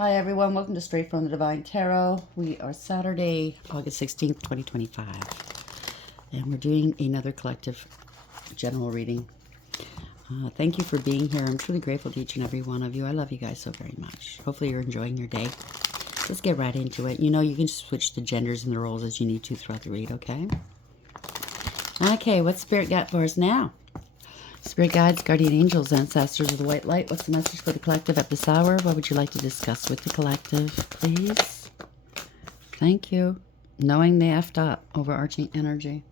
Hi everyone, welcome to Straight from the Divine Tarot. We are Saturday, August 16th, 2025. And we're doing another collective general reading. Thank you for being here. I'm truly grateful to each and every one of you. I love you guys so very much. Hopefully you're enjoying your day. Let's get right into it. You know, you can switch the genders and the roles as you need to throughout the read, okay? Okay, what's Spirit got for us now? Spirit guides, guardian angels, ancestors of the white light. What's the message for the collective at this hour? What would you like to discuss with the collective, please? Thank you. Knowing they effed up. Overarching energy.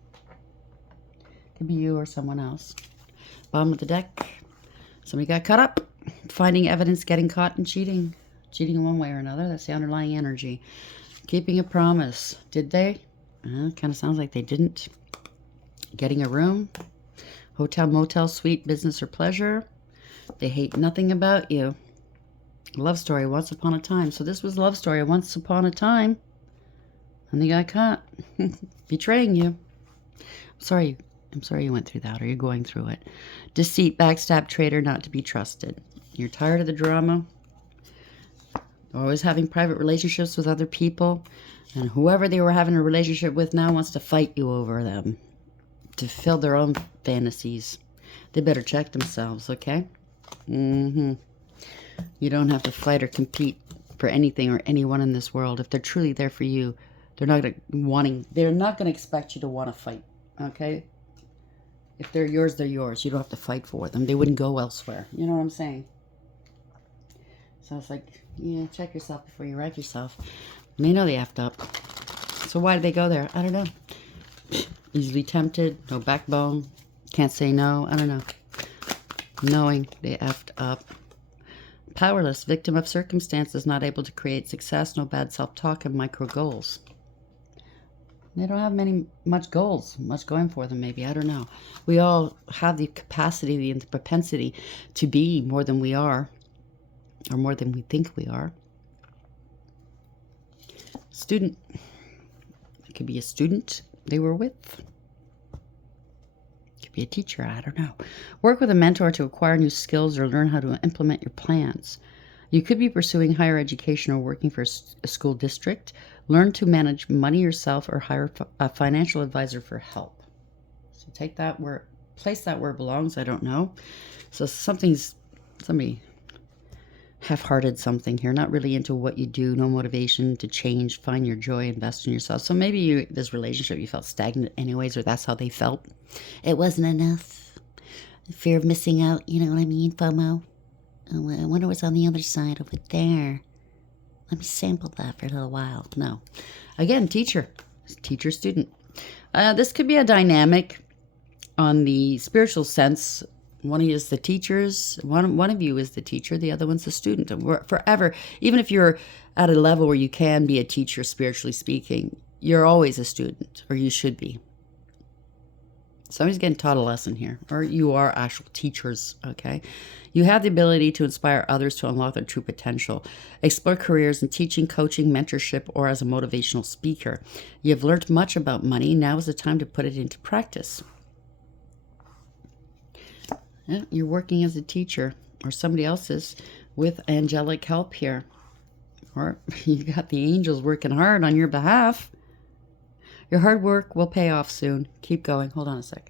Could be you or someone else. Bottom of the deck. Somebody got caught up. Finding evidence, getting caught, and cheating. Cheating in one way or another. That's the underlying energy. Keeping a promise. Did they? Kind of sounds like they didn't. Getting a room. Hotel, motel, suite, business, or pleasure. They hate nothing about you. Love story, once upon a time. So this was love story, once upon a time. And they got caught. Betraying you. I'm sorry you went through that, or you're going through it. Deceit, backstab, traitor, not to be trusted. You're tired of the drama. Always having private relationships with other people. And whoever they were having a relationship with now wants to fight you over them. To fill their own fantasies. They better check themselves, okay? You don't have to fight or compete for anything or anyone in this world. If they're truly there for you, they're not going to expect you to want to fight, okay? If they're yours, they're yours. You don't have to fight for them. They wouldn't go elsewhere. You know what I'm saying? So it's like, yeah, check yourself before you wreck yourself. They know they effed up. So why did they go there? I don't know. Easily tempted, no backbone, can't say no, I don't know. Knowing they effed up. Powerless, victim of circumstances, not able to create success, no bad self-talk, and micro goals. They don't have much going for them maybe, I don't know. We all have the capacity, the propensity to be more than we are, or more than we think we are. Student. It could be a student they were with. Could be a teacher, I don't know. Work with a mentor to acquire new skills or learn how to implement your plans. You could be pursuing higher education or working for a school district. Learn to manage money yourself or hire a financial advisor for help. So take that where, place that where it belongs, I don't know. So somebody half-hearted something here, not really into what you do, no motivation to change, find your joy, invest in yourself. So maybe this relationship, you felt stagnant anyways, or that's how they felt. It wasn't enough. Fear of missing out, you know what I mean, FOMO. Oh, I wonder what's on the other side over there. Let me sample that for a little while. No. Again, teacher, student. This could be a dynamic on the spiritual sense. One of you is the teachers. One of you is the teacher. The other one's the student. And forever, even if you're at a level where you can be a teacher, spiritually speaking, you're always a student, or you should be. Somebody's getting taught a lesson here, or you are actual teachers, okay? You have the ability to inspire others to unlock their true potential. Explore careers in teaching, coaching, mentorship, or as a motivational speaker. You have learned much about money. Now is the time to put it into practice. Yeah, you're working as a teacher, or somebody else is with angelic help here. Or you got the angels working hard on your behalf. Your hard work will pay off soon. Keep going. Hold on a sec.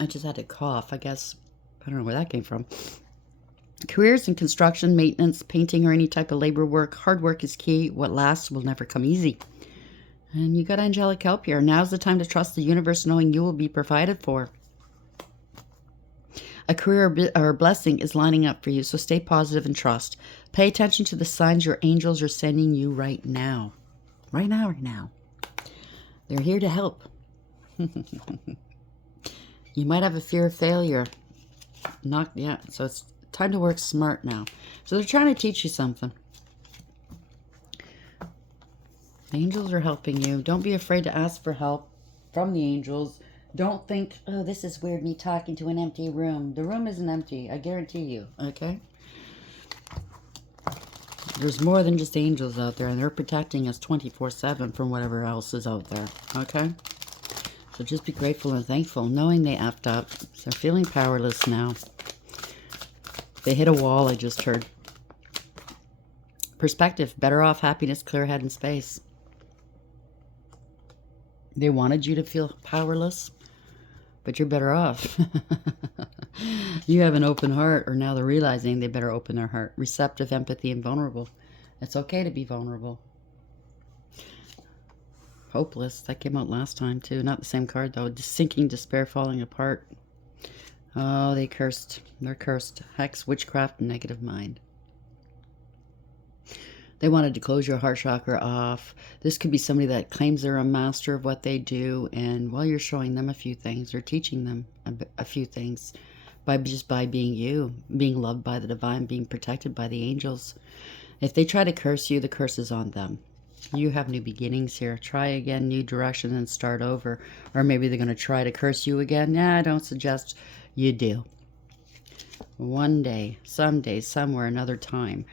I just had to cough. I guess, I don't know where that came from. Careers in construction, maintenance, painting, or any type of labor work. Hard work is key. What lasts will never come easy. And you got angelic help here. Now's the time to trust the universe, knowing you will be provided for. A career or a blessing is lining up for you, so stay positive and trust. Pay attention to the signs your angels are sending you right now. Right now. They're here to help. You might have a fear of failure. So it's time to work smart now. So they're trying to teach you something. The angels are helping you. Don't be afraid to ask for help from the angels. Don't think, oh, this is weird, me talking to an empty room. The room isn't empty, I guarantee you, okay? There's more than just angels out there, and they're protecting us 24/7 from whatever else is out there, okay? So just be grateful and thankful, knowing they effed up. So they're feeling powerless now. They hit a wall, I just heard. perspective, better off, happiness, clear head, and space. They wanted you to feel powerless, but you're better off. You have an open heart, or now they're realizing they better open their heart. Receptive, empathy, and vulnerable. It's okay to be vulnerable. Hopeless. That came out last time, too. Not the same card, though. Just sinking, despair, falling apart. Oh, they cursed. They're cursed. Hex, witchcraft, negative mind. They wanted to close your heart chakra off. This could be somebody that claims they're a master of what they do, and while you're showing them a few things, or teaching them a few things, by being you, being loved by the divine, being protected by the angels. If they try to curse you, the curse is on them. You have new beginnings here. Try again, new direction, and start over. Or maybe they're going to try to curse you again. Nah, I don't suggest you do. One day, someday, somewhere, another time.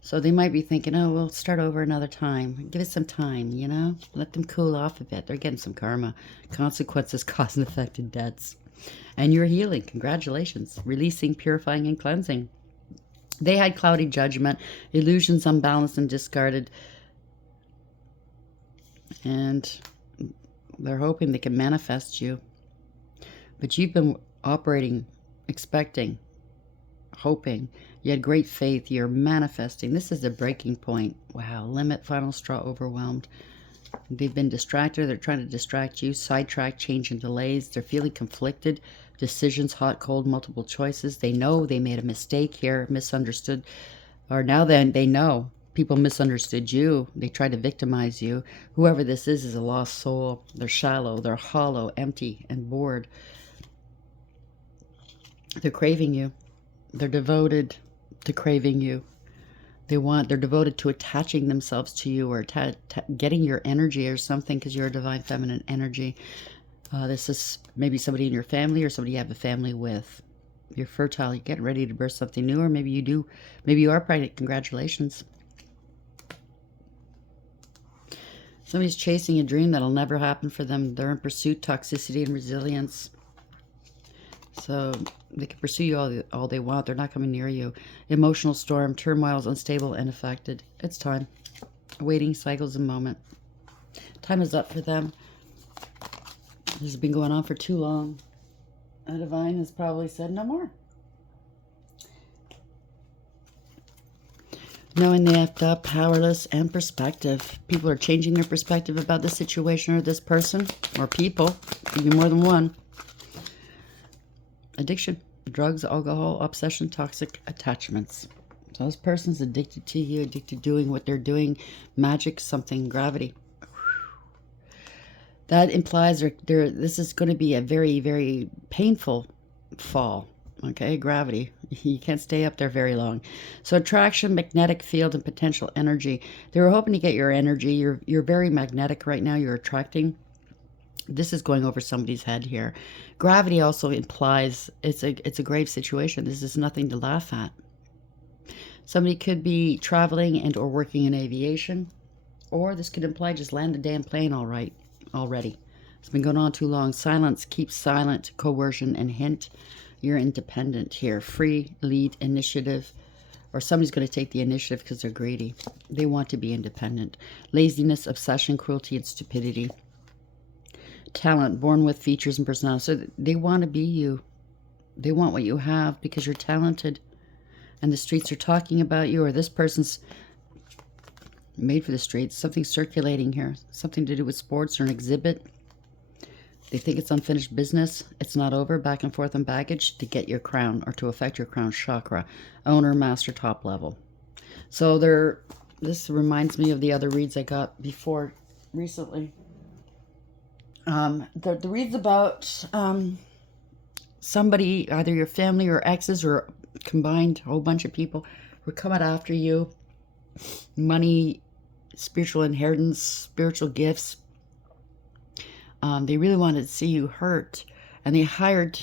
So they might be thinking, oh, we'll start over another time. Give it some time, you know? Let them cool off a bit. They're getting some karma. Consequences, cause and effect, and debts. And you're healing. Congratulations. Releasing, purifying, and cleansing. They had cloudy judgment, illusions unbalanced and discarded. And they're hoping they can manifest you. But you've been operating, expecting, hoping. You had great faith. You're manifesting. This is a breaking point. Wow. Limit, final straw, overwhelmed. They've been distracted. They're trying to distract you. Sidetrack, change, and delays. They're feeling conflicted. Decisions, hot, cold, multiple choices. They know they made a mistake here, misunderstood. Or now then they know people misunderstood you. They tried to victimize you. Whoever this is a lost soul. They're shallow. They're hollow, empty, and bored. They're craving you. They're devoted to craving you. They're devoted to attaching themselves to you, or getting your energy or something, because you're a divine feminine energy. This is maybe somebody in your family, or somebody you have a family with. You're fertile. You're getting ready to birth something new, or maybe you do. Maybe you are pregnant. Congratulations. Somebody's chasing a dream that'll never happen for them. They're in pursuit, toxicity, and resilience. So they can pursue you all they want. They're not coming near you. Emotional storm, turmoils, unstable, and affected. It's time. Waiting cycles a moment. Time is up for them. This has been going on for too long. A divine has probably said no more. Knowing they act up, powerless, and perspective. People are changing their perspective about the situation or this person or people. Could be more than one. Addiction, drugs, alcohol, obsession, toxic attachments. So this person's addicted to you, addicted to doing what they're doing. Magic, something, gravity. That implies this is going to be a very, very painful fall. Okay, gravity. You can't stay up there very long. So attraction, magnetic field, and potential energy. They were hoping to get your energy. You're very magnetic right now. You're attracting. This is going over somebody's head here. Gravity also implies it's a grave situation. This is nothing to laugh at. Somebody could be traveling and or working in aviation, or this could imply just land a damn plane already. It's been going on too long. Silence, keep silent, coercion, and hint. You're independent here. Free, lead, initiative. Or somebody's going to take the initiative because they're greedy. They want to be independent. Laziness, obsession, cruelty, and stupidity. Talent, born with features and personality. So they want to be you. They want what you have because you're talented. And the streets are talking about you, or this person's made for the streets. Something circulating here. Something to do with sports or an exhibit. They think it's unfinished business. It's not over. Back and forth on baggage to get your crown or to affect your crown chakra. Owner, master, top level. So this reminds me of the other reads I got before recently. The reads about somebody, either your family or exes or combined, a whole bunch of people were coming after you. Money, spiritual inheritance, spiritual gifts. They really wanted to see you hurt, and they hired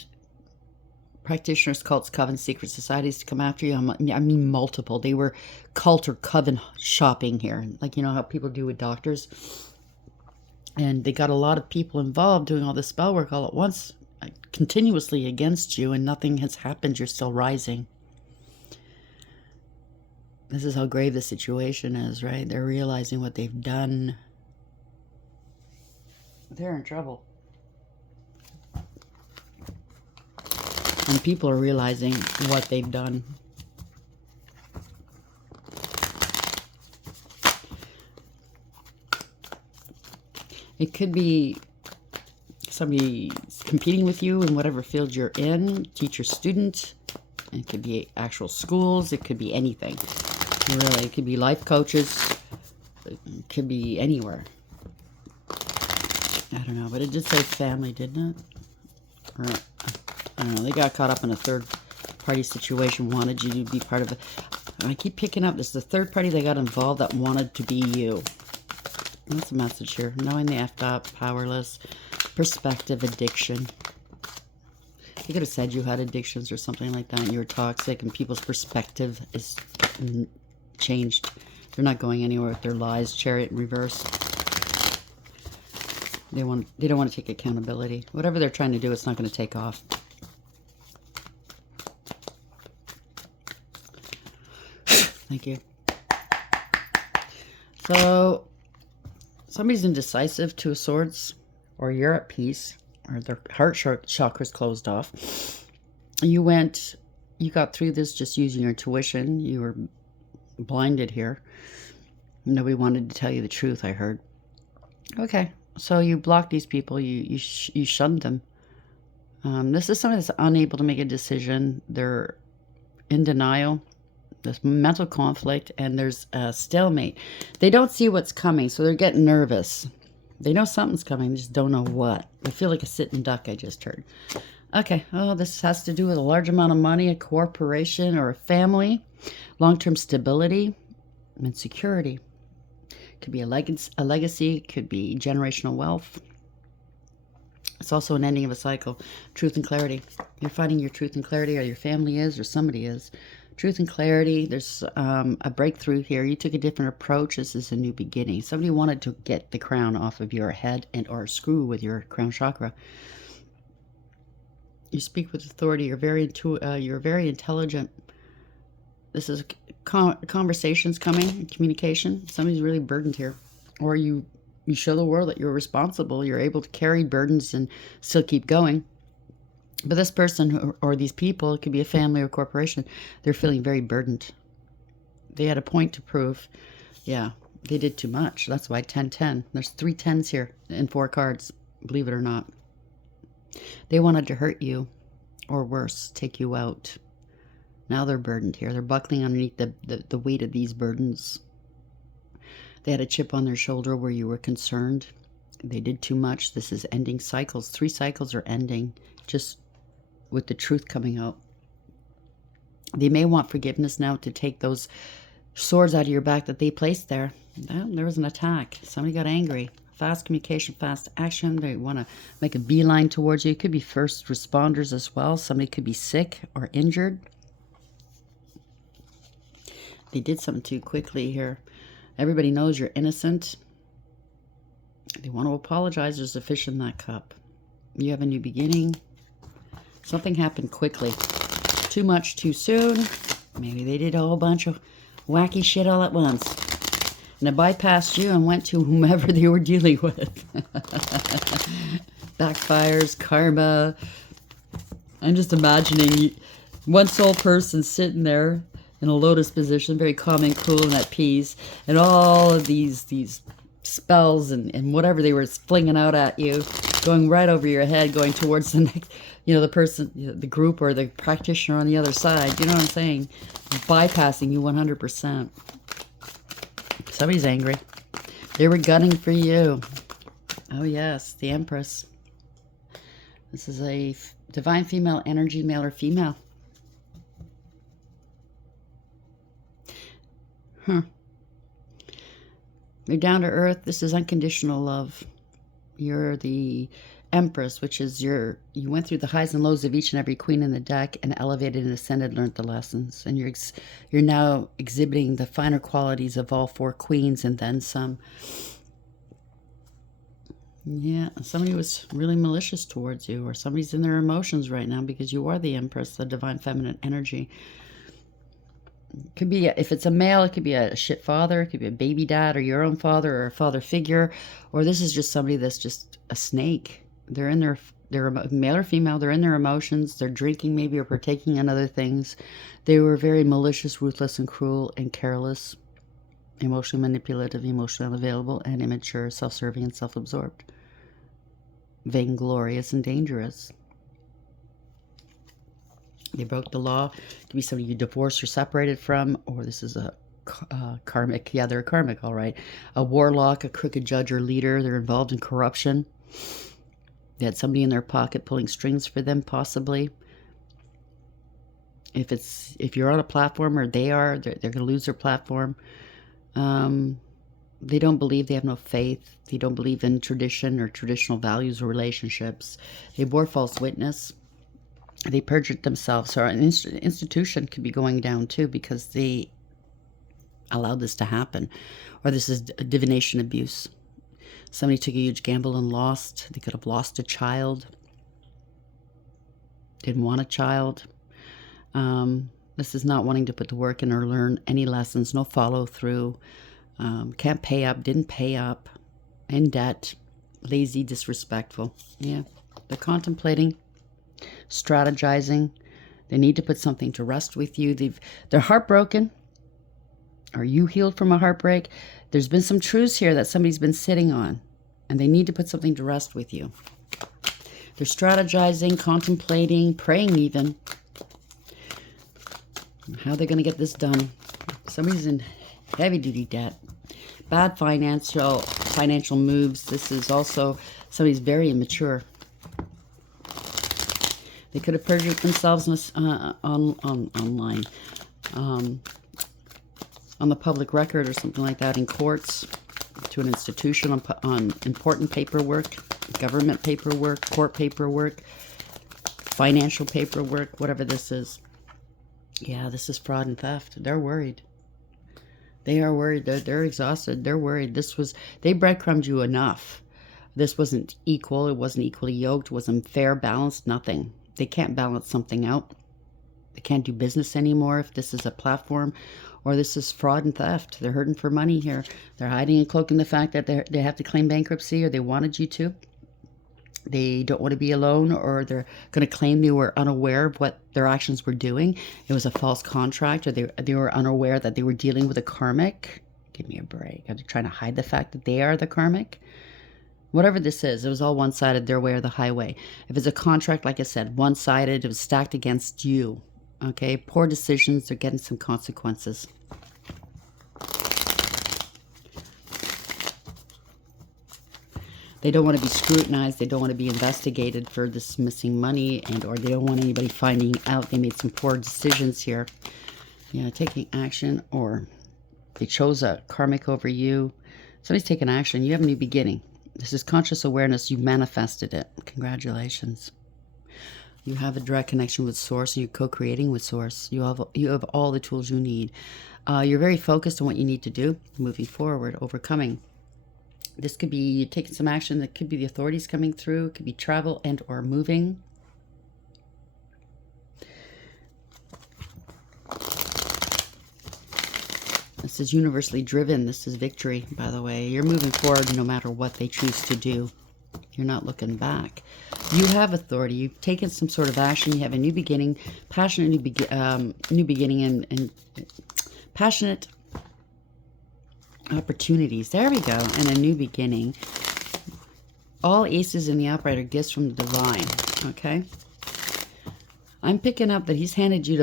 practitioners, cults, covens, secret societies to come after you. I mean multiple. They were cult or coven shopping here, like you know how people do with doctors. And they got a lot of people involved doing all this spell work all at once, continuously against you, and nothing has happened. You're still rising. This is how grave the situation is, right? They're realizing what they've done. They're in trouble. And people are realizing what they've done. It could be somebody competing with you in whatever field you're in, teacher, student. It could be actual schools. It could be anything. Really, it could be life coaches. It could be anywhere. I don't know, but it did say family, didn't it? Or, I don't know, they got caught up in a third-party situation, wanted you to be part of it. I keep picking up, this is the third party that got involved that wanted to be you. What's the message here? Knowing they effed up, powerless, perspective, addiction. They could have said you had addictions or something like that, and you were toxic, and people's perspective is changed. They're not going anywhere with their lies. Chariot in reverse. They don't want to take accountability. Whatever they're trying to do, it's not going to take off. Thank you. So, somebody's indecisive, Two of Swords, or you're at peace, or their heart chakra's closed off. You got through this just using your intuition. You were blinded here. Nobody wanted to tell you the truth, I heard. Okay, so you blocked these people. You shunned them. This is somebody that's unable to make a decision. They're in denial. There's mental conflict, and there's a stalemate. They don't see what's coming, so they're getting nervous. They know something's coming, they just don't know what. They feel like a sitting duck, I just heard. Okay, oh, this has to do with a large amount of money, a corporation, or a family, long-term stability, and security. Could be a legacy, could be generational wealth. It's also an ending of a cycle. Truth and clarity. You're finding your truth and clarity, or your family is, or somebody is. Truth and clarity. There's a breakthrough here. You took a different approach. This is a new beginning. Somebody wanted to get the crown off of your head and or screw with your crown chakra. You speak with authority. You're very intelligent. This is conversations coming, communication. Somebody's really burdened here. Or you show the world that you're responsible. You're able to carry burdens and still keep going. But this person or these people, it could be a family or corporation, they're feeling very burdened. They had a point to prove. Yeah, they did too much. That's why 10-10. There's 3 10s here in 4 cards, believe it or not. They wanted to hurt you, or worse, take you out. Now they're burdened here. They're buckling underneath the weight of these burdens. They had a chip on their shoulder where you were concerned. They did too much. This is ending cycles. 3 cycles are ending. Just with the truth coming out. They may want forgiveness now to take those swords out of your back that they placed there. Well, there was an attack. Somebody got angry. Fast communication, fast action. They want to make a beeline towards you. It could be first responders as well. Somebody could be sick or injured. They did something too quickly here. Everybody knows you're innocent. They want to apologize. There's a fish in that cup. You have a new beginning. Something happened quickly. Too much, too soon. Maybe they did a whole bunch of wacky shit all at once. And it bypassed you and went to whomever they were dealing with. Backfires, karma. I'm just imagining one sole person sitting there in a lotus position, very calm and cool and at peace. And all of these spells and whatever they were flinging out at you, going right over your head, going towards the next, the person, the group or the practitioner on the other side. You know what I'm saying? Bypassing you 100%. Somebody's angry. They were gunning for you. Oh yes, the Empress. This is a divine female energy, male or female. You're down to earth. This is unconditional love. You're the Empress, which is you went through the highs and lows of each and every queen in the deck and elevated and ascended, learned the lessons. And you're now exhibiting the finer qualities of all 4 queens and then some. Yeah, somebody was really malicious towards you, or somebody's in their emotions right now because you are the Empress, the divine feminine energy. Could be, if it's a male, it could be a shit father, it could be a baby dad or your own father or a father figure, or this is just somebody that's just a snake. They're in they're male or female, they're in their emotions, they're drinking maybe or partaking in other things. They were very malicious, ruthless, and cruel and careless, emotionally manipulative, emotionally unavailable, and immature, self-serving, and self-absorbed. Vainglorious and dangerous. They broke the law. It could be somebody you divorced or separated from, or this is a karmic. Yeah, they're a karmic, all right. A warlock, a crooked judge or leader. They're involved in corruption. They had somebody in their pocket pulling strings for them, possibly. If you're on a platform, or they're going to lose their platform. They don't believe, they have no faith. They don't believe in tradition or traditional values or relationships. They bore false witness. They perjured themselves. So an institution could be going down too because they allowed this to happen. Or this is divination abuse. Somebody took a huge gamble and lost. They could have lost a child. Didn't want a child. This is not wanting to put the work in or learn any lessons. No follow through. Can't pay up. Didn't pay up. In debt. Lazy, disrespectful. Yeah. They're contemplating. Strategizing. They need to put something to rest with you. They're heartbroken. Are you healed from a heartbreak? There's been some truths here that somebody's been sitting on, and they need to put something to rest with you. They're strategizing, contemplating, praying even. How they're going to get this done. Somebody's in heavy-duty debt. Bad financial moves. This is also somebody's very immature. They could have perjured themselves online, on the public record or something like that, in courts, to an institution, on important paperwork, government paperwork, court paperwork, financial paperwork, whatever this is. Yeah, this is fraud and theft. They're worried. They are worried. They're exhausted. They're worried. They breadcrumbed you enough. This wasn't equal. It wasn't equally yoked. It wasn't fair, balanced, nothing. They can't balance something out. They can't do business anymore if this is a platform, or this is fraud and theft. They're hurting for money here. They're hiding and cloaking the fact that they have to claim bankruptcy, or they wanted you to. They don't want to be alone, or they're going to claim they were unaware of what their actions were doing. It was a false contract, or they were unaware that they were dealing with a karmic. Give me a break. Are they trying to hide the fact that they are the karmic? Whatever this is, it was all one-sided, their way or the highway. If it's a contract, like I said, one-sided, it was stacked against you. Okay, poor decisions, they're getting some consequences. They don't want to be scrutinized. They don't want to be investigated for this missing money, or they don't want anybody finding out they made some poor decisions here. Yeah, taking action, or they chose a karmic over you. Somebody's taking action. You have a new beginning. This is conscious awareness. You manifested it. Congratulations. You have a direct connection with Source, and you're co-creating with Source. You have all the tools you need. You're very focused on what you need to do, moving forward, overcoming. This could be you taking some action. That could be the authorities coming through. It could be travel and or moving. This is universally driven. This is victory, by the way. You're moving forward no matter what they choose to do. You're not looking back. You have authority. You've taken some sort of action. You have a new beginning, passionate new beginning, and passionate opportunities. There we go. And a new beginning. All aces in the upright are gifts from the divine. Okay. I'm picking up that he's handed you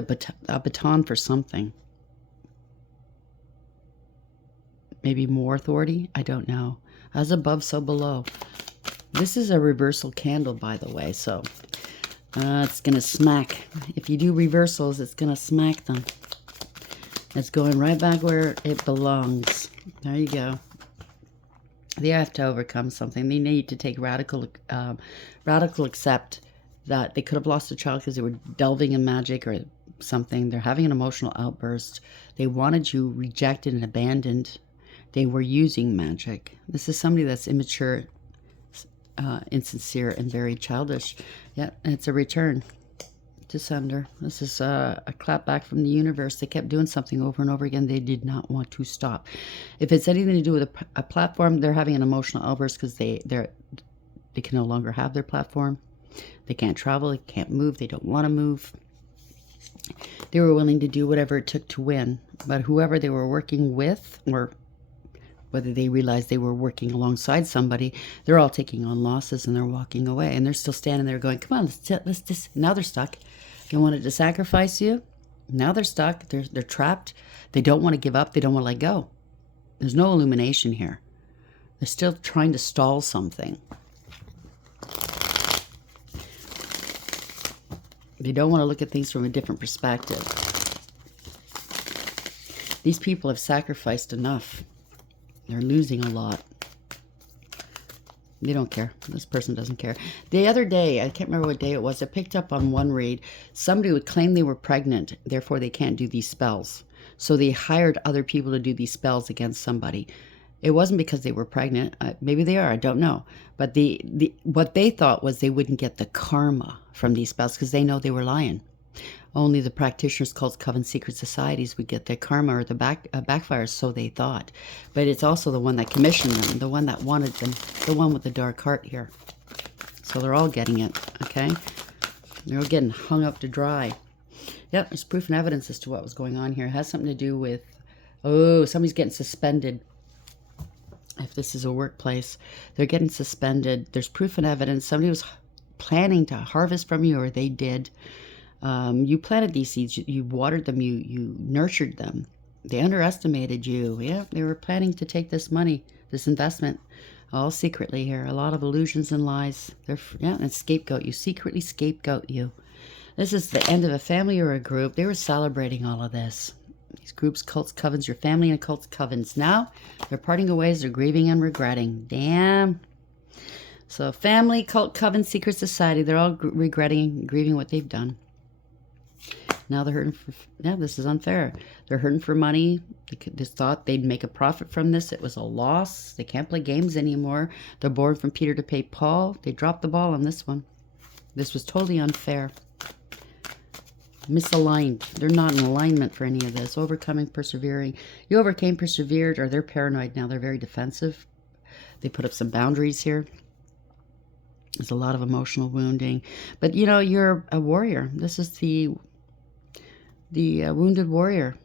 a baton for something. Maybe more authority? I don't know. As above, so below. This is a reversal candle, by the way, so it's going to smack. If you do reversals, it's going to smack them. It's going right back where it belongs. There you go. They have to overcome something. They need to take radical accept that they could have lost a child because they were delving in magic or something. They're having an emotional outburst. They wanted you rejected and abandoned. They were using magic. This is somebody that's immature, insincere, and very childish. Yeah, it's a return to sender. This is a clap back from the universe. They kept doing something over and over again. They did not want to stop. If it's anything to do with a platform, they're having an emotional outburst because they can no longer have their platform. They can't travel. They can't move. They don't want to move. They were willing to do whatever it took to win. But whoever they were working with, or whether they realized they were working alongside somebody, they're all taking on losses and they're walking away. And they're still standing there going, come on, let's just, now they're stuck. They wanted to sacrifice you. Now they're stuck. They're trapped. They don't want to give up. They don't want to let go. There's no illumination here. They're still trying to stall something. They don't want to look at things from a different perspective. These people have sacrificed enough. They're losing a lot. They don't care. This person doesn't care. The other day, I can't remember what day it was, I picked up on one read, somebody would claim they were pregnant, therefore they can't do these spells. So they hired other people to do these spells against somebody. It wasn't because they were pregnant. Maybe they are, I don't know. But what they thought was they wouldn't get the karma from these spells because they know they were lying. Only the practitioners called Coven Secret Societies would get the karma or the backfires, so they thought. But it's also the one that commissioned them, the one that wanted them, the one with the dark heart here. So they're all getting it, okay? They're all getting hung up to dry. Yep, there's proof and evidence as to what was going on here. It has something to do with, oh, somebody's getting suspended. If this is a workplace, they're getting suspended. There's proof and evidence. Somebody was planning to harvest from you, or they did. You planted these seeds, you watered them, you nurtured them. They underestimated you. Yeah, they were planning to take this money, this investment, all secretly here. A lot of illusions and lies. And scapegoat you, secretly scapegoat you. This is the end of a family or a group. They were celebrating all of this. These groups, cults, covens, your family and cults, covens. Now, they're parting ways, they're grieving and regretting. Damn. So family, cult, coven, secret society, they're all regretting, grieving what they've done. Now they're hurting for, yeah, this is unfair. They're hurting for money. They thought they'd make a profit from this. It was a loss. They can't play games anymore. They're born from Peter to pay Paul. They dropped the ball on this one. This was totally unfair. Misaligned. They're not in alignment for any of this. Overcoming, persevering. You overcame, persevered, or they're paranoid now. They're very defensive. They put up some boundaries here. There's a lot of emotional wounding. But, you know, you're a warrior. This is the wounded warrior.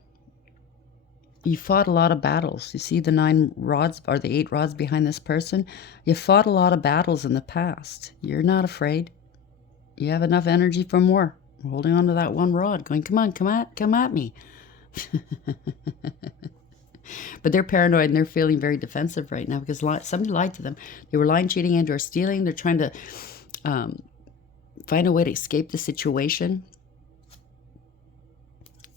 You fought a lot of battles. You see the 9 rods or the 8 rods behind this person? You fought a lot of battles in the past. You're not afraid. You have enough energy for more. We're holding on to that one rod, going, come on, come at me. But they're paranoid and they're feeling very defensive right now because somebody lied to them. They were lying, cheating, and or stealing. They're trying to find a way to escape the situation.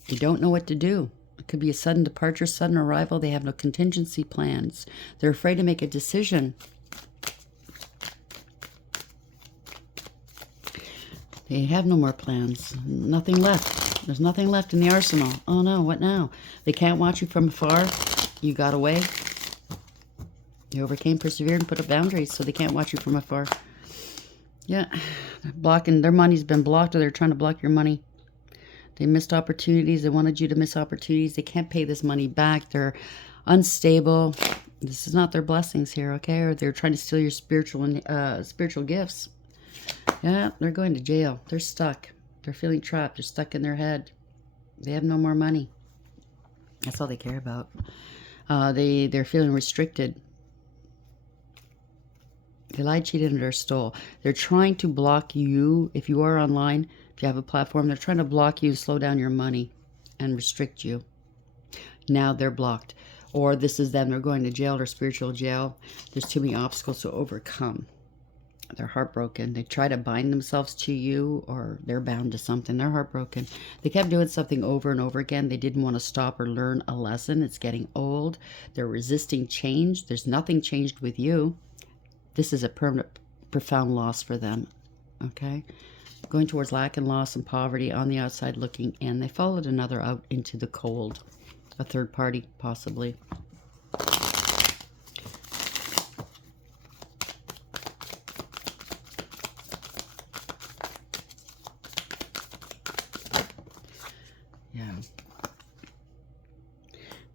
They don't know what to do. It could be a sudden departure, sudden arrival. They have no contingency plans. They're afraid to make a decision. They have no more plans. Nothing left. There's nothing left in the arsenal. Oh no, what now? They can't watch you from afar. You got away. You overcame, persevered, and put up boundaries so they can't watch you from afar. Yeah, blocking. Their money's been blocked, or they're trying to block your money. They missed opportunities. They wanted you to miss opportunities. They can't pay this money back. They're unstable. This is not their blessings here, okay? Or they're trying to steal your spiritual gifts. Yeah, they're going to jail. They're stuck. They're feeling trapped. They're stuck in their head. They have no more money. That's all they care about. They're feeling restricted. They lied, cheated, and or stole. They're trying to block you. If you are online, if you have a platform, they're trying to block you, slow down your money, and restrict you. Now they're blocked. Or this is them. They're going to jail or spiritual jail. There's too many obstacles to overcome. They're heartbroken. They try to bind themselves to you, or they're bound to something. They're heartbroken. They kept doing something over and over again. They didn't want to stop or learn a lesson. It's getting old. They're resisting change. There's nothing changed with you. This is a permanent, profound loss for them. Okay? Going towards lack and loss and poverty, on the outside looking in. They followed another out into the cold. A third party, possibly.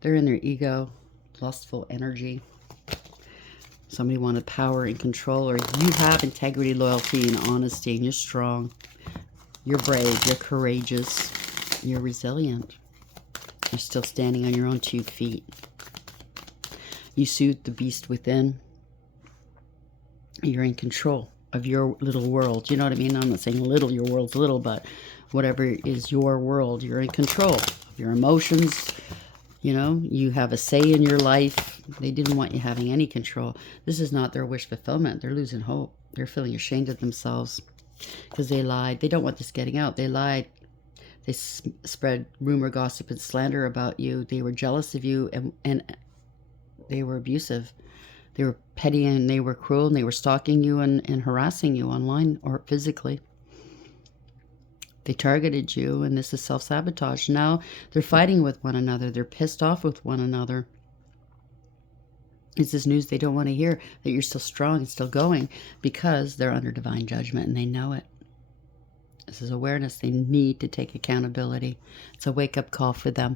They're in their ego, lustful energy. Somebody wanted power and control, or you have integrity, loyalty, and honesty, and you're strong. You're brave. You're courageous. You're resilient. You're still standing on your own 2 feet. You soothe the beast within. You're in control of your little world. You know what I mean? I'm not saying little, your world's little, but whatever is your world, you're in control of your emotions. You know, you have a say in your life. They didn't want you having any control. This is not their wish fulfillment. They're losing hope. They're feeling ashamed of themselves because they lied. They don't want this getting out. They lied. They spread rumor, gossip, and slander about you. They were jealous of you, and they were abusive. They were petty, and they were cruel, and they were stalking you and harassing you online or physically. They targeted you, and this is self-sabotage. Now they're fighting with one another. They're pissed off with one another. This is news they don't want to hear, that you're still strong and still going, because they're under divine judgment and they know it. This is awareness. They need to take accountability. It's a wake-up call for them.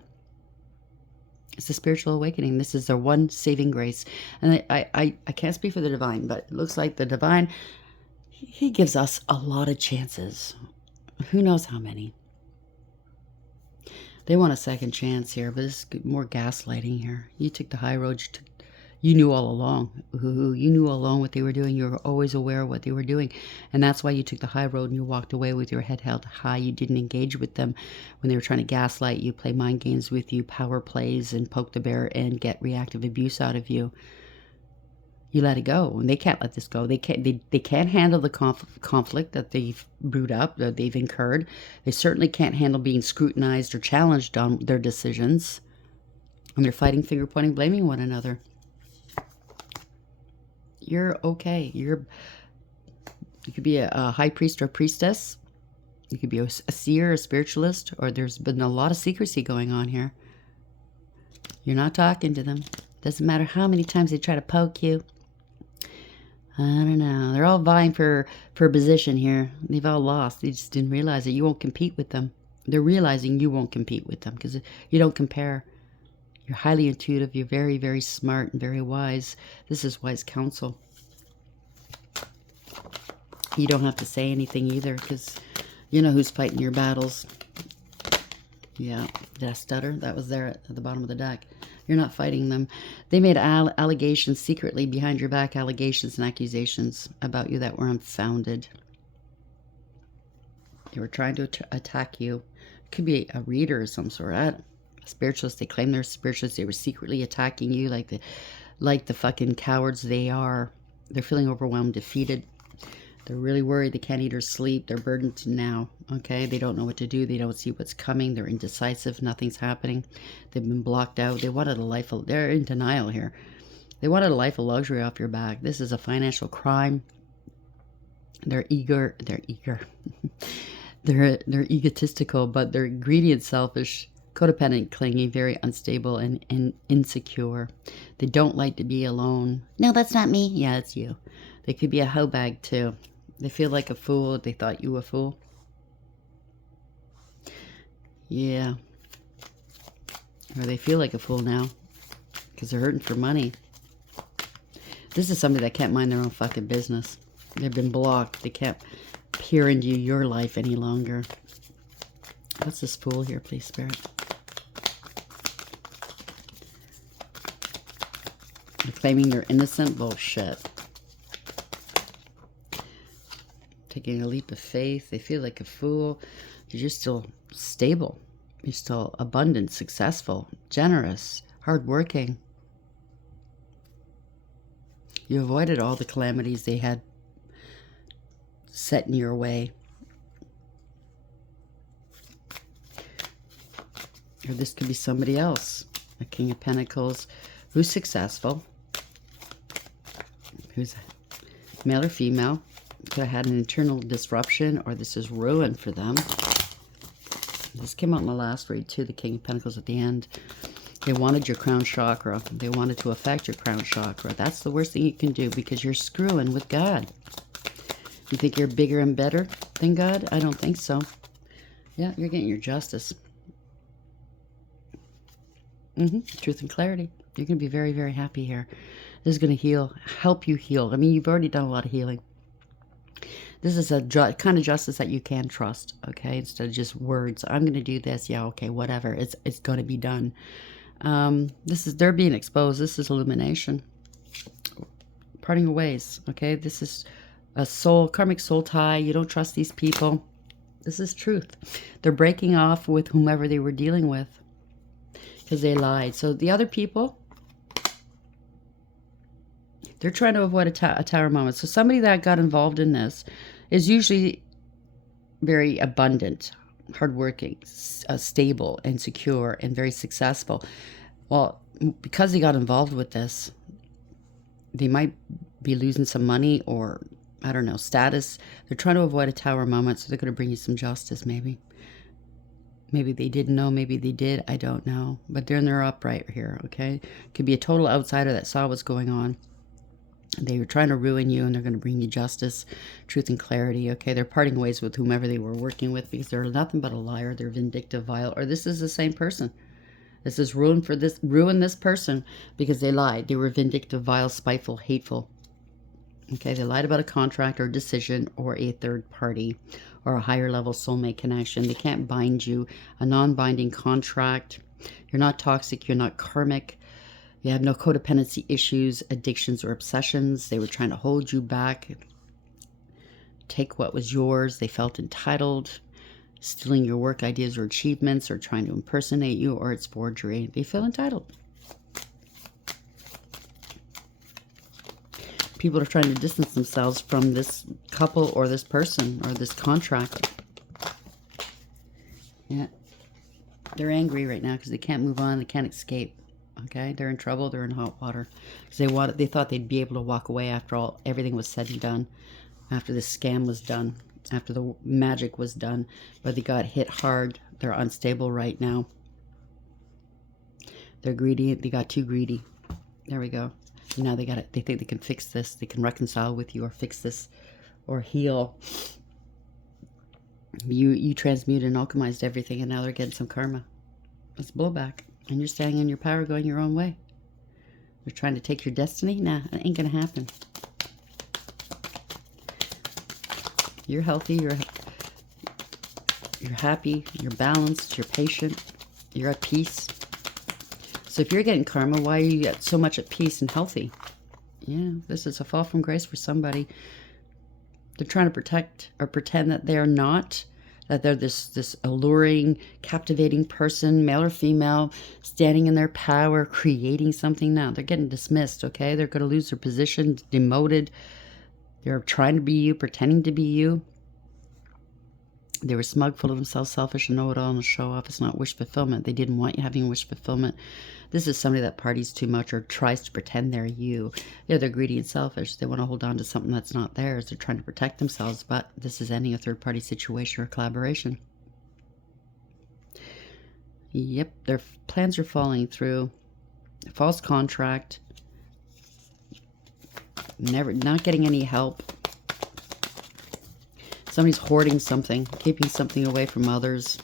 It's a spiritual awakening. This is their one saving grace. And I can't speak for the divine, but it looks like the divine, he gives us a lot of chances. Who knows how many? They want a second chance here, but it's more gaslighting here. You took the high road. You knew all along. You knew all along what they were doing. You were always aware of what they were doing. And that's why you took the high road and you walked away with your head held high. You didn't engage with them when they were trying to gaslight you, play mind games with you, power plays, and poke the bear and get reactive abuse out of you. You let it go, and they can't let this go. They can't handle the conflict that they've brewed up, that they've incurred. They certainly can't handle being scrutinized or challenged on their decisions. And they're fighting, finger pointing, blaming one another. You're okay. You could be a high priest or a priestess. You could be a seer, a spiritualist, or there's been a lot of secrecy going on here. You're not talking to them. Doesn't matter how many times they try to poke you. I don't know. They're all vying for position here. They've all lost. They just didn't realize that you won't compete with them. They're realizing you won't compete with them because you don't compare. You're highly intuitive. You're very, very smart and very wise. This is wise counsel. You don't have to say anything either because you know who's fighting your battles. Yeah, did I stutter? That was there at the bottom of the deck. You're not fighting them. They made allegations secretly behind your back, allegations and accusations about you that were unfounded. They were trying to attack you. Could be a reader of some sort. A spiritualist. They claim they're spiritualists. They were secretly attacking you like the fucking cowards they are. They're feeling overwhelmed, defeated. They're really worried. They can't eat or sleep. They're burdened now. Okay? They don't know what to do. They don't see what's coming. They're indecisive. Nothing's happening. They've been blocked out. They wanted a life of... They're in denial here. They wanted a life of luxury off your back. This is a financial crime. They're eager. They're eager. they're egotistical, but they're greedy and selfish, codependent, clingy, very unstable, and insecure. They don't like to be alone. No, that's not me. Yeah, it's you. They could be a hoe bag, too. They feel like a fool. They thought you were a fool. Yeah. Or they feel like a fool now because they're hurting for money. This is somebody that can't mind their own fucking business. They've been blocked. They can't peer into your life any longer. What's this fool here, please, Spirit? They're claiming they're innocent. Bullshit. Taking a leap of faith. They feel like a fool. You're still stable. You're still abundant, successful, generous, hardworking. You avoided all the calamities they had set in your way. Or this could be somebody else. A King of Pentacles who's successful. Who's male or female. Could have had an internal disruption, or this is ruin for them. This came out in the last read too, the King of Pentacles at the end. They wanted your crown chakra. They wanted to affect your crown chakra. That's the worst thing you can do because you're screwing with God. You think you're bigger and better than God? I don't think so. Yeah, you're getting your justice. Truth and clarity. You're going to be very, very happy here. This is going to heal, help you heal. I mean, you've already done a lot of healing. This is a kind of justice that you can trust, okay? Instead of just words. I'm going to do this. Yeah, okay, whatever. It's going to be done. They're being exposed. This is illumination. Parting of ways, okay? This is a karmic soul tie. You don't trust these people. This is truth. They're breaking off with whomever they were dealing with because they lied. So the other people, they're trying to avoid a tower moment. So somebody that got involved in this is usually very abundant, hardworking, stable, and secure, and very successful. Well, because they got involved with this, they might be losing some money or, I don't know, status. They're trying to avoid a tower moment, so they're going to bring you some justice, maybe. Maybe they didn't know, maybe they did, I don't know. But they're upright here, okay? Could be a total outsider that saw what's going on. They were trying to ruin you, and they're going to bring you justice, truth, and clarity, okay? They're parting ways with whomever they were working with because they're nothing but a liar. They're vindictive, vile, or this is the same person. This is ruin this person because they lied. They were vindictive, vile, spiteful, hateful. Okay, they lied about a contract or decision or a third party or a higher level soulmate connection. They can't bind you. A non-binding contract. You're not toxic. You're not karmic. You have no codependency issues, addictions, or obsessions. They were trying to hold you back. Take what was yours. They felt entitled. Stealing your work ideas or achievements, or trying to impersonate you, or it's forgery. They feel entitled. People are trying to distance themselves from this couple or this person or this contract. Yeah. They're angry right now because they can't move on. They can't escape. Okay? They're in trouble. They're in hot water. Because they thought they'd be able to walk away after everything was said and done. After this scam was done. After the magic was done. But they got hit hard. They're unstable right now. They're greedy. They got too greedy. There we go. Now they think they can fix this. They can reconcile with you or fix this or heal. You transmuted and alchemized everything, and now they're getting some karma. It's blowback. And you're staying in your power, going your own way. They're trying to take your destiny? Nah, it ain't going to happen. You're healthy. You're happy. You're balanced. You're patient. You're at peace. So if you're getting karma, why are you so much at peace and healthy? Yeah, this is a fall from grace for somebody. They're trying to protect or pretend that they're not, that they're this alluring, captivating person, male or female, standing in their power, creating something. Now they're getting dismissed, okay? They're going to lose their position, demoted. They're trying to be you, pretending to be you. They were smug, full of themselves, selfish, and know-it-all, and show off. It's not wish fulfillment. They didn't want you having wish fulfillment. This is somebody that parties too much or tries to pretend they're you. Yeah, they're greedy and selfish. They want to hold on to something that's not theirs. They're trying to protect themselves, but this is ending a third-party situation or collaboration. Yep, their plans are falling through. False contract. Not getting any help. Somebody's hoarding something, keeping something away from others.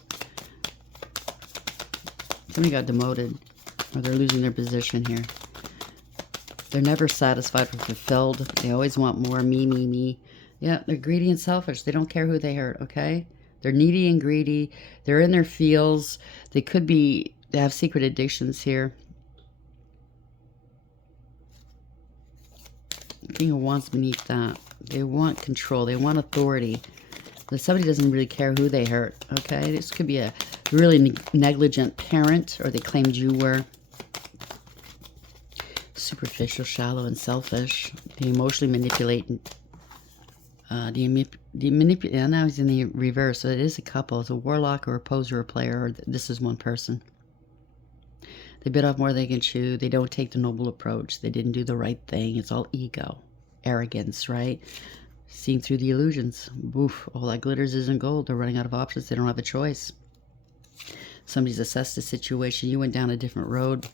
Somebody got demoted, or they're losing their position here. They're never satisfied or fulfilled. They always want more. Me, me, me. Yeah, they're greedy and selfish. They don't care who they hurt, okay? They're needy and greedy. They're in their feels. They have secret addictions here. King of Wands beneath that. They want control. They want authority. But somebody doesn't really care who they hurt, okay? This could be a really negligent parent, or they claimed you were. Superficial, shallow, and selfish. They emotionally manipulate. Now he's in the reverse, so it is a couple. It's a warlock or a poser or a player, or this is one person. They bit off more than they can chew. They don't take the noble approach. They didn't do the right thing. It's all ego, arrogance, right? Seeing through the illusions. Oof, all that glitters isn't gold. They're running out of options. They don't have a choice. Somebody's assessed the situation. You went down a different road.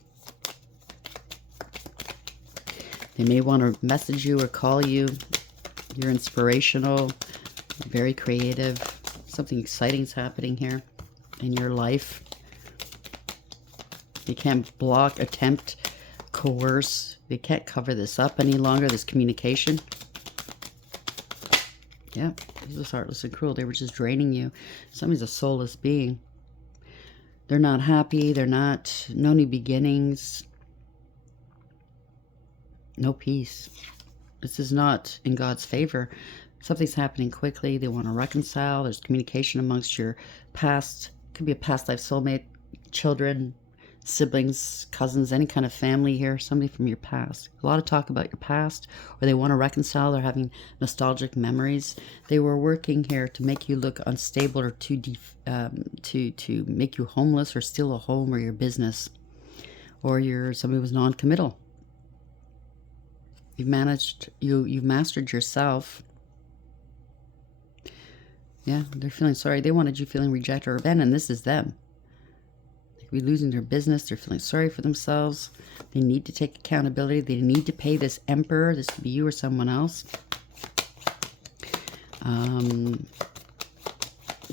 They may want to message you or call you. You're inspirational, very creative. Something exciting is happening here in your life. They can't block, attempt, coerce. They can't cover this up any longer, this communication. Yeah, this was heartless and cruel. They were just draining you. Somebody's a soulless being. They're not happy. They're not, no new beginnings. No peace. This is not in God's favor. Something's happening quickly. They want to reconcile. There's communication amongst your past. Could be a past life soulmate, children, siblings, cousins, any kind of family here. Somebody from your past. A lot of talk about your past, or they want to reconcile. They're having nostalgic memories. They were working here to make you look unstable, or to make you homeless, or steal a home or your business, or somebody was non-committal. You've mastered yourself. Yeah, they're feeling sorry. They wanted you feeling rejected or abandoned. This is them. They could be losing their business. They're feeling sorry for themselves. They need to take accountability. They need to pay this emperor. This could be you or someone else.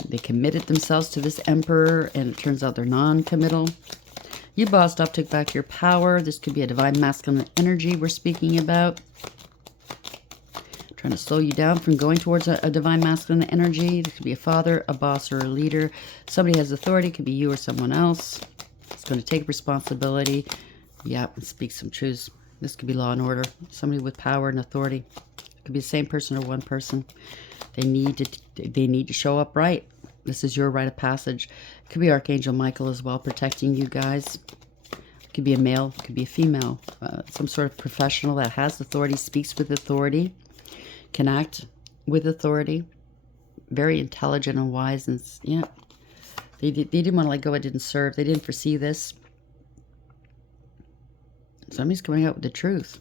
They committed themselves to this emperor, and it turns out they're non-committal. You bossed up, took back your power. This could be a divine masculine energy we're speaking about. Trying to slow you down from going towards a divine masculine energy. This could be a father, a boss, or a leader. Somebody has authority. Could be you or someone else. It's going to take responsibility. Yeah, and speak some truths. This could be law and order. Somebody with power and authority. It could be the same person or one person. They need to show up right. This is your rite of passage. It could be Archangel Michael as well, protecting you guys. It could be a male. It could be a female. Some sort of professional that has authority, speaks with authority, can act with authority. Very intelligent and wise. And yeah, they didn't want to let go. It didn't serve. They didn't foresee this. Somebody's coming out with the truth.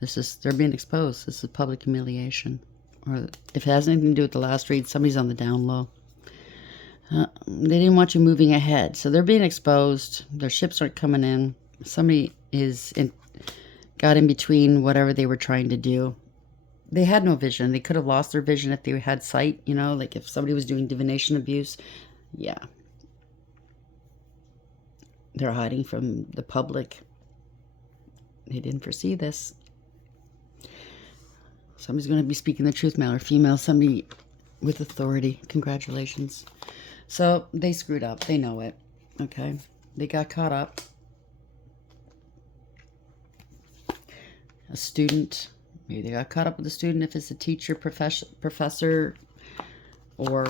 They're being exposed. This is public humiliation. Or if it has anything to do with the last read, somebody's on the down low. They didn't want you moving ahead. So they're being exposed. Their ships aren't coming in. Somebody got in between whatever they were trying to do. They had no vision. They could have lost their vision if they had sight, like if somebody was doing divination abuse. Yeah. They're hiding from the public. They didn't foresee this. Somebody's going to be speaking the truth, male or female. Somebody with authority. Congratulations. So they screwed up. They know it. Okay. They got caught up. A student. Maybe they got caught up with a student if it's a teacher, professor, or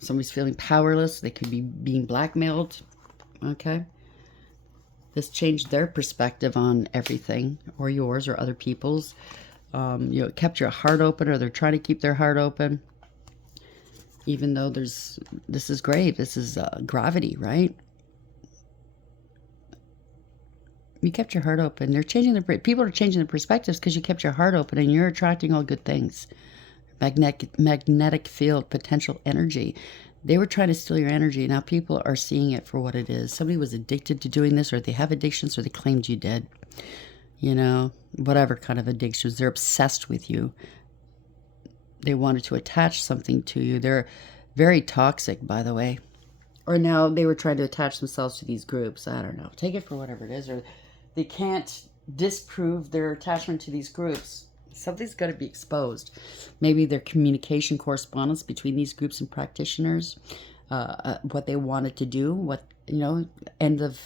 somebody's feeling powerless. They could be being blackmailed. Okay. This changed their perspective on everything, or yours or other people's. Kept your heart open, or they're trying to keep their heart open. Even though this is grave. This is gravity, right? You kept your heart open. People are changing their perspectives because you kept your heart open, and you're attracting all good things. Magnetic field, potential energy. They were trying to steal your energy. Now people are seeing it for what it is. Somebody was addicted to doing this, or they have addictions, or they claimed you did. Whatever kind of addictions. They're obsessed with you. They wanted to attach something to you. They're very toxic, by the way. Or now they were trying to attach themselves to these groups. I don't know. Take it for whatever it is. Or they can't disprove their attachment to these groups. Something's got to be exposed. Maybe their communication correspondence between these groups and practitioners. What they wanted to do. At the end of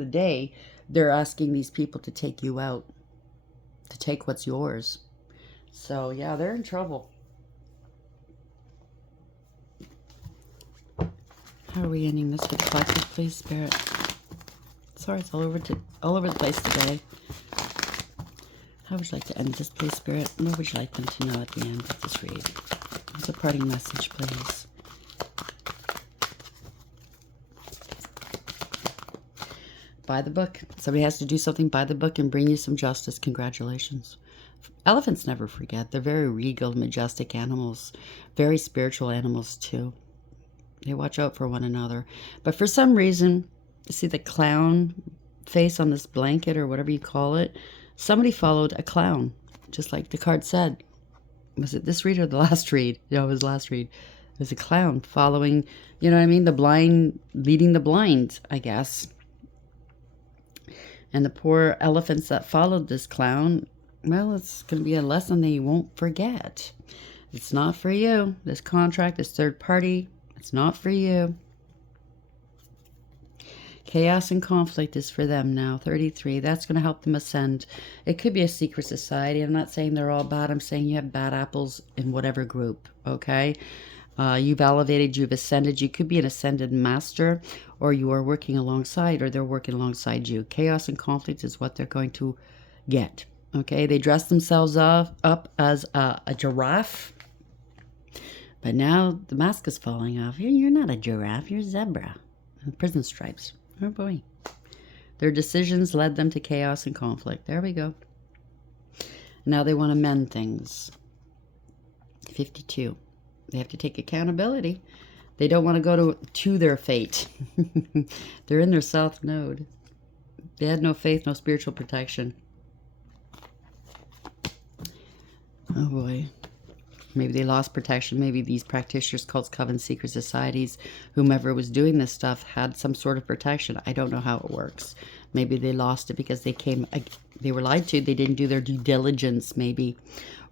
the day, they're asking these people to take you out. To take what's yours. So, yeah, they're in trouble. How are we ending this for the collective, please, Spirit? Sorry, it's all over the place today. How would you like to end this, please, Spirit? What would you like them to know at the end of this read? What's a parting message, please? Buy the book. Somebody has to do something, buy the book, and bring you some justice. Congratulations. Elephants never forget. They're very regal, majestic animals. Very spiritual animals, too. They watch out for one another. But for some reason, you see the clown face on this blanket or whatever you call it? Somebody followed a clown, just like the card said. Was it this read or the last read? No, it was the last read. It was a clown following, the blind, leading the blind, I guess. And the poor elephants that followed this clown, well, it's going to be a lesson they won't forget. It's not for you. This contract is third party. It's not for you. Chaos and conflict is for them now. 33. That's going to help them ascend. It could be a secret society. I'm not saying they're all bad. I'm saying you have bad apples in whatever group. Okay? You've elevated. You've ascended. You could be an ascended master, or you are working alongside, or they're working alongside you. Chaos and conflict is what they're going to get. Okay? They dress themselves up as a giraffe. But now the mask is falling off. You're not a giraffe. You're a zebra. Prison stripes. Oh boy. Their decisions led them to chaos and conflict. There we go. Now they want to mend things. 52. They have to take accountability. They don't want to go to their fate. They're in their south node. They had no faith, no spiritual protection. Oh boy. Maybe they lost protection. Maybe these practitioners, cults, covens, secret societies, whomever was doing this stuff had some sort of protection. I don't know how it works. Maybe they lost it because they were lied to. They didn't do their due diligence, maybe.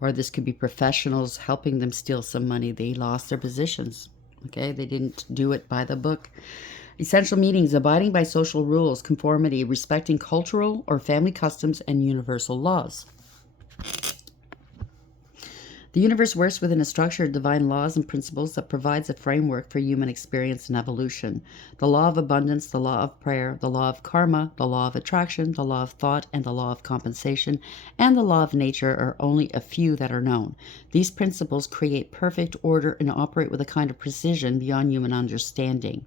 Or this could be professionals helping them steal some money. They lost their positions. Okay, they didn't do it by the book. Essential meanings: abiding by social rules, conformity, respecting cultural or family customs and universal laws. The universe works within a structure of divine laws and principles that provides a framework for human experience and evolution. The law of abundance, the law of prayer, the law of karma, the law of attraction, the law of thought, and the law of compensation, and the law of nature are only a few that are known. These principles create perfect order and operate with a kind of precision beyond human understanding.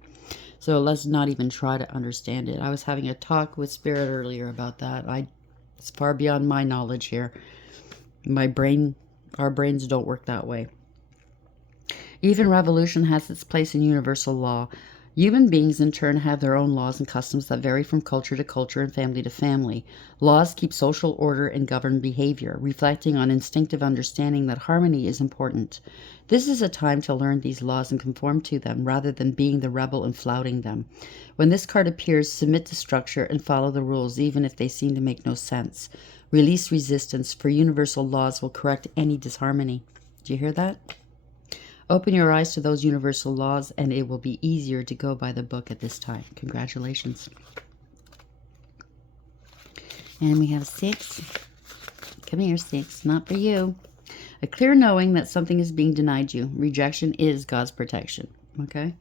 So let's not even try to understand it. I was having a talk with Spirit earlier about that. It's far beyond my knowledge here. Our brains don't work that way. Even revolution has its place in universal law. Human beings, in turn, have their own laws and customs that vary from culture to culture and family to family. Laws keep social order and govern behavior, reflecting on instinctive understanding that harmony is important. This is a time to learn these laws and conform to them, rather than being the rebel and flouting them. When this card appears, submit to structure and follow the rules, even if they seem to make no sense. Release resistance, for universal laws will correct any disharmony. Do you hear that? Open your eyes to those universal laws, and it will be easier to go by the book at this time. Congratulations. And we have 6. Come here, 6. Not for you. A clear knowing that something is being denied you. Rejection is God's protection. Okay?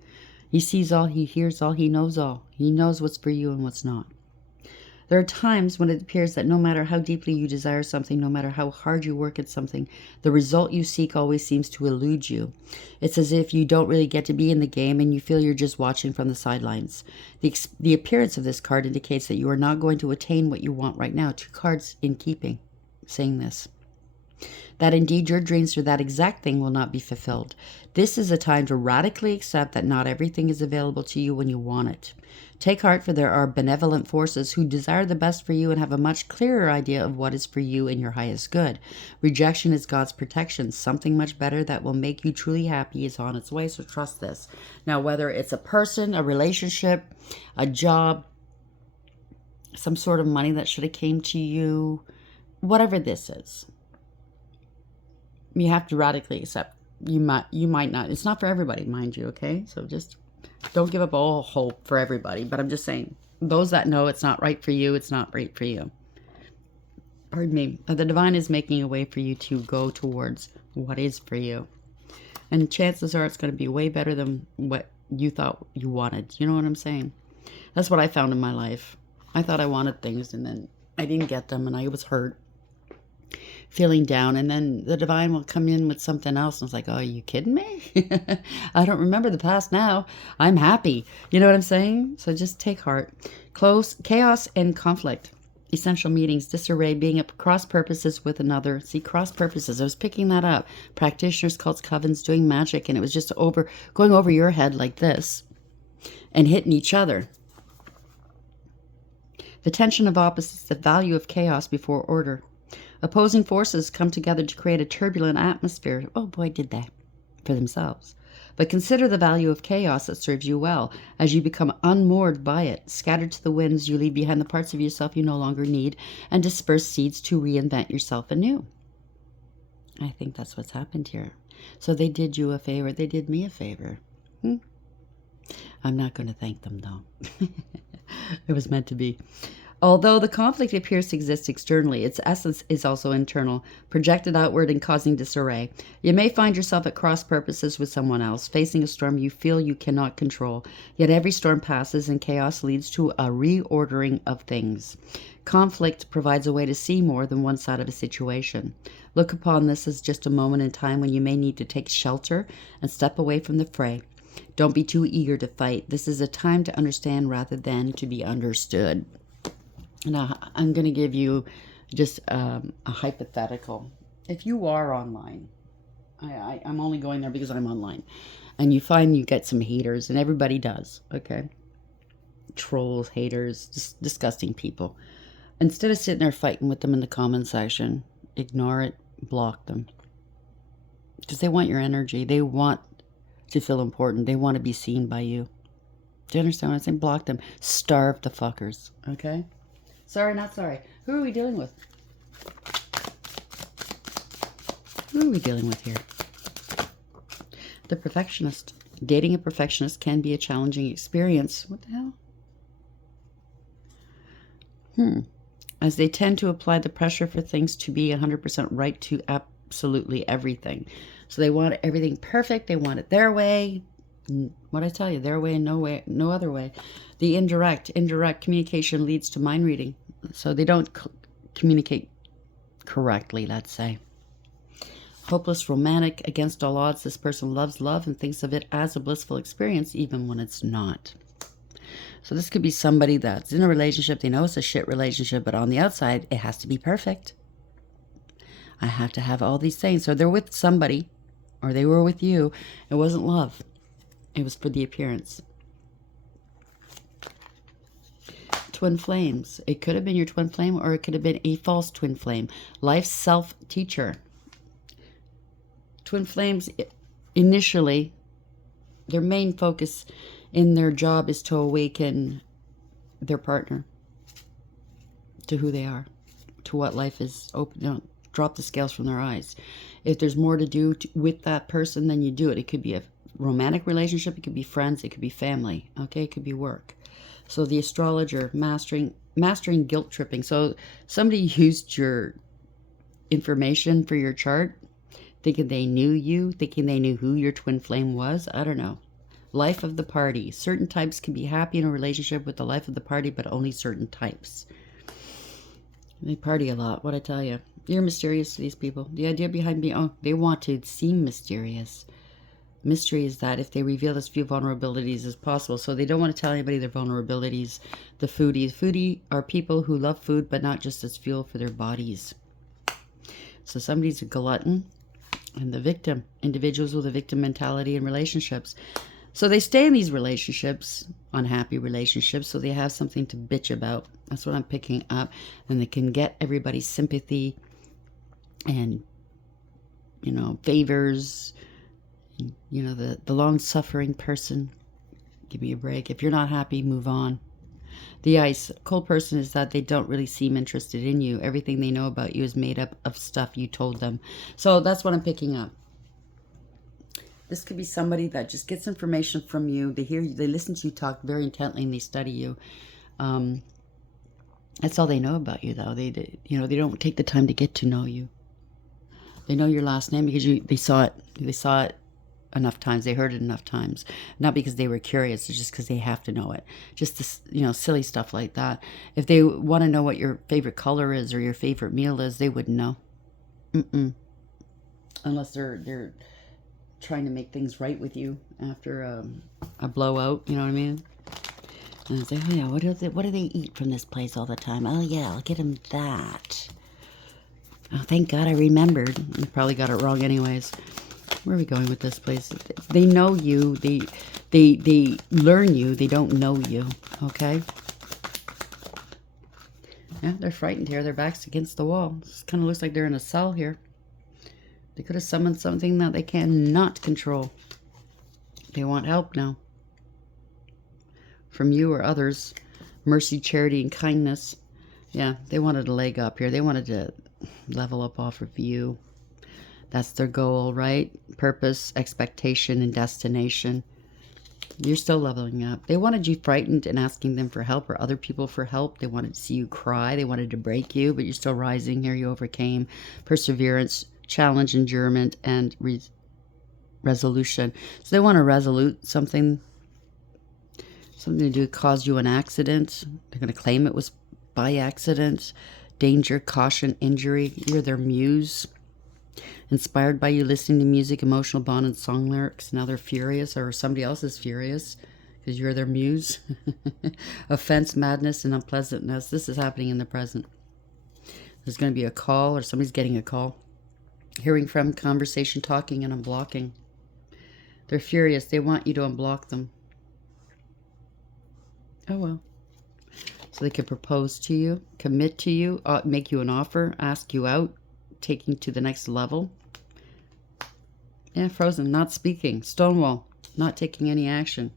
He sees all, he hears all, he knows all. He knows what's for you and what's not. There are times when it appears that no matter how deeply you desire something, no matter how hard you work at something, the result you seek always seems to elude you. It's as if you don't really get to be in the game and you feel you're just watching from the sidelines. The appearance of this card indicates that you are not going to attain what you want right now. 2 cards in keeping saying this. That indeed your dreams for that exact thing will not be fulfilled. This is a time to radically accept that not everything is available to you when you want it. Take heart, for there are benevolent forces who desire the best for you and have a much clearer idea of what is for you and your highest good. Rejection is God's protection. Something much better that will make you truly happy is on its way, so trust this. Now, whether it's a person, a relationship, a job, some sort of money that should have came to you, whatever this is, you have to radically accept. You might not. It's not for everybody, mind you, okay? So just don't give up all hope for everybody. But I'm just saying, those that know it's not right for you, it's not right for you. Pardon me. The divine is making a way for you to go towards what is for you. And chances are it's going to be way better than what you thought you wanted. You know what I'm saying? That's what I found in my life. I thought I wanted things, and then I didn't get them, and I was hurt, feeling down, and then the divine will come in with something else, and it's like, oh, are you kidding me? I don't remember the past now. I'm happy. You know what I'm saying? So just take heart. Chaos and conflict. Essential meetings, disarray, being at cross purposes with another. See, cross purposes. I was picking that up. Practitioners, cults, covens, doing magic, and it was just going over your head like this and hitting each other. The tension of opposites, the value of chaos before order. Opposing forces come together to create a turbulent atmosphere. Oh boy, did they. For themselves. But consider the value of chaos that serves you well. As you become unmoored by it, scattered to the winds, you leave behind the parts of yourself you no longer need and disperse seeds to reinvent yourself anew. I think that's what's happened here. So they did you a favor. They did me a favor. I'm not going to thank them, though. It was meant to be. Although the conflict appears to exist externally, its essence is also internal, projected outward and causing disarray. You may find yourself at cross purposes with someone else, facing a storm you feel you cannot control. Yet every storm passes and chaos leads to a reordering of things. Conflict provides a way to see more than one side of a situation. Look upon this as just a moment in time when you may need to take shelter and step away from the fray. Don't be too eager to fight. This is a time to understand rather than to be understood. Now, I'm going to give you just a hypothetical. If you are online, I'm only going there because I'm online, and you find you get some haters, and everybody does, okay? Trolls, haters, just disgusting people. Instead of sitting there fighting with them in the comment section, ignore it, block them. Because they want your energy. They want to feel important. They want to be seen by you. Do you understand what I'm saying? Block them. Starve the fuckers, okay? Sorry, not sorry. Who are we dealing with? Who are we dealing with here? The perfectionist. Dating a perfectionist can be a challenging experience. What the hell? As they tend to apply the pressure for things to be 100% right to absolutely everything. So they want everything perfect. They want it their way. What I tell you, their way and no other way. The indirect communication leads to mind reading. So they don't communicate correctly, let's say. Hopeless romantic, against all odds, this person loves love and thinks of it as a blissful experience, even when it's not. So this could be somebody that's in a relationship. They know it's a shit relationship, but on the outside, it has to be perfect. I have to have all these things. So they're with somebody, or they were with you. It wasn't love. It was for the appearance. Twin flames. It could have been your twin flame, or it could have been a false twin flame. Life's self-teacher. Twin flames, initially, their main focus in their job is to awaken their partner to who they are, to what life is. Drop the scales from their eyes. If there's more to do with that person, then you do it. It could be a romantic relationship, it could be friends, it could be family, okay, it could be work. So the astrologer, mastering guilt tripping. So somebody used your information for your chart, thinking they knew you, thinking they knew who your twin flame was. I don't know. Life of the party. Certain types can be happy in a relationship with the life of the party, but only certain types. They party a lot, what I tell you. You're mysterious to these people. The idea behind being, they want to seem mysterious. Mystery is that if they reveal as few vulnerabilities as possible. So they don't want to tell anybody their vulnerabilities. The foodies. Foodie are people who love food, but not just as fuel for their bodies. So somebody's a glutton. And the victim. Individuals with a victim mentality in relationships. So they stay in these relationships, unhappy relationships, so they have something to bitch about. That's what I'm picking up. And they can get everybody's sympathy and, favors. The long-suffering person. Give me a break. If you're not happy, move on. The ice. Cold person is that they don't really seem interested in you. Everything they know about you is made up of stuff you told them. So that's what I'm picking up. This could be somebody that just gets information from you. They hear you, they listen to you talk very intently, and they study you. That's all they know about you, though. They don't take the time to get to know you. They know your last name because they saw it. They saw it enough times. They heard it enough times. Not because they were curious. It's just because they have to know it. Just this, silly stuff like that. If they want to know what your favorite color is or your favorite meal is, they wouldn't know. Unless they're trying to make things right with you after a blowout. You know what I mean? And I say, oh yeah, what do they eat from this place all the time? Oh yeah, I'll get them that. Oh, thank God I remembered. I probably got it wrong anyways. Where are we going with this place? They know you. They learn you. They don't know you. Okay? Yeah, they're frightened here. Their back's against the wall. This kind of looks like they're in a cell here. They could have summoned something that they cannot control. They want help now. From you or others. Mercy, charity, and kindness. Yeah, they wanted a leg up here. They wanted to level up off of you. That's their goal, right? Purpose, expectation, and destination. You're still leveling up. They wanted you frightened and asking them for help or other people for help. They wanted to see you cry. They wanted to break you, but you're still rising here. You overcame. Perseverance, challenge, endurance, and resolution. So they want to resolute something to do cause you an accident. They're going to claim it was by accident. Danger, caution, injury. You're their muse. Inspired by you listening to music, emotional bond, and song lyrics. Now they're furious, or somebody else is furious because you're their muse. Offense, madness, and unpleasantness. This is happening in the present. There's going to be a call, or somebody's getting a call. Hearing from, conversation, talking, and unblocking. They're furious. They want you to unblock them. Oh, well. So they can propose to you, commit to you, make you an offer, ask you out, taking to the next level. Yeah, frozen, not speaking. Stonewall, not taking any action.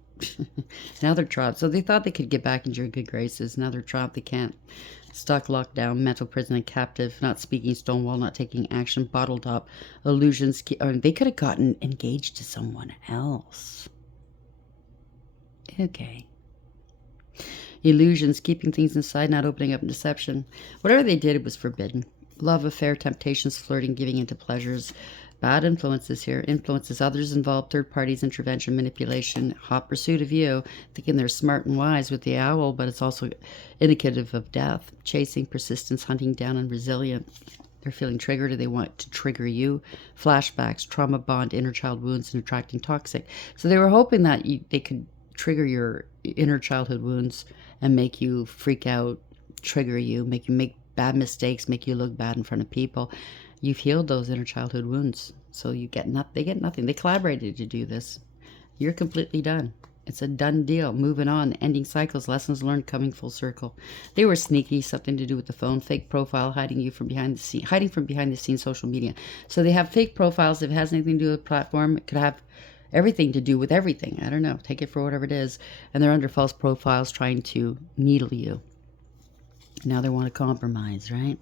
Now they're trapped. So they thought they could get back into your good graces. Now they're trapped. They can't. Stuck, locked down, mental prison, and captive. Not speaking, stonewall, not taking action, bottled up. Illusions. They could have gotten engaged to someone else. Okay. Illusions, keeping things inside, not opening up in deception. Whatever they did, it was forbidden. Love, affair, temptations, flirting, giving into pleasures. Bad influences here. Influences, others involved, third parties, intervention, manipulation, hot pursuit of you, thinking they're smart and wise with the owl, but it's also indicative of death. Chasing, persistence, hunting down, and resilient. They're feeling triggered, or they want to trigger you. Flashbacks, trauma bond, inner child wounds, and attracting toxic. So they were hoping that they could trigger your inner childhood wounds and make you freak out, trigger you, make you make bad mistakes, make you look bad in front of people. You've healed those inner childhood wounds, so you get they get nothing. They collaborated to do this. You're completely done. It's a done deal. Moving on, ending cycles, lessons learned, coming full circle. They were sneaky, something to do with the phone, fake profile, hiding from behind the scenes, social media. So they have fake profiles. If it has anything to do with platform, it could have everything to do with everything. I don't know. Take it for whatever it is. And they're under false profiles trying to needle you. Now they want to compromise, right?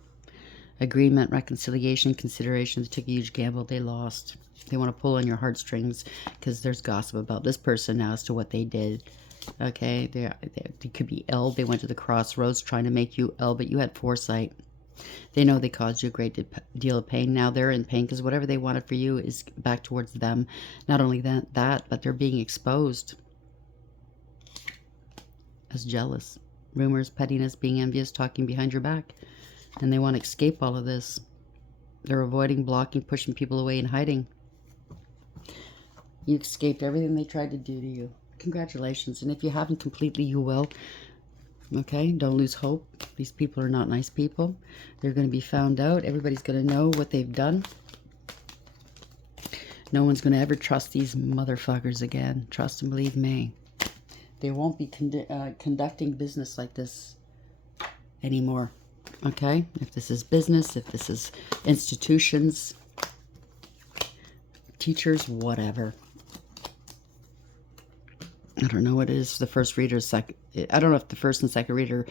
Agreement, reconciliation, consideration. They took a huge gamble. They lost. They want to pull on your heartstrings because there's gossip about this person now as to what they did. Okay? They could be ill. They went to the crossroads trying to make you ill, but you had foresight. They know they caused you a great deal of pain. Now they're in pain because whatever they wanted for you is back towards them. Not only that, but they're being exposed as jealous. Rumors, pettiness, being envious, talking behind your back. And they want to escape all of this. They're avoiding, blocking, pushing people away, and hiding. You escaped everything they tried to do to you. Congratulations. And if you haven't completely, you will. Okay? Don't lose hope. These people are not nice people. They're going to be found out. Everybody's going to know what they've done. No one's going to ever trust these motherfuckers again. Trust and believe me. They won't be conducting business like this anymore. Okay? If this is business, if this is institutions, teachers, whatever. I don't know what it is. The first reader, I don't know if the first and second reader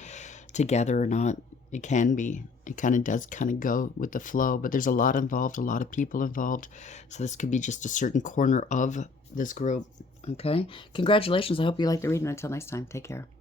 together or not. It can be. It kind of does kind of go with the flow, but there's a lot involved, a lot of people involved. So this could be just a certain corner of this group. Okay? Congratulations. I hope you liked the reading. Until next time, take care.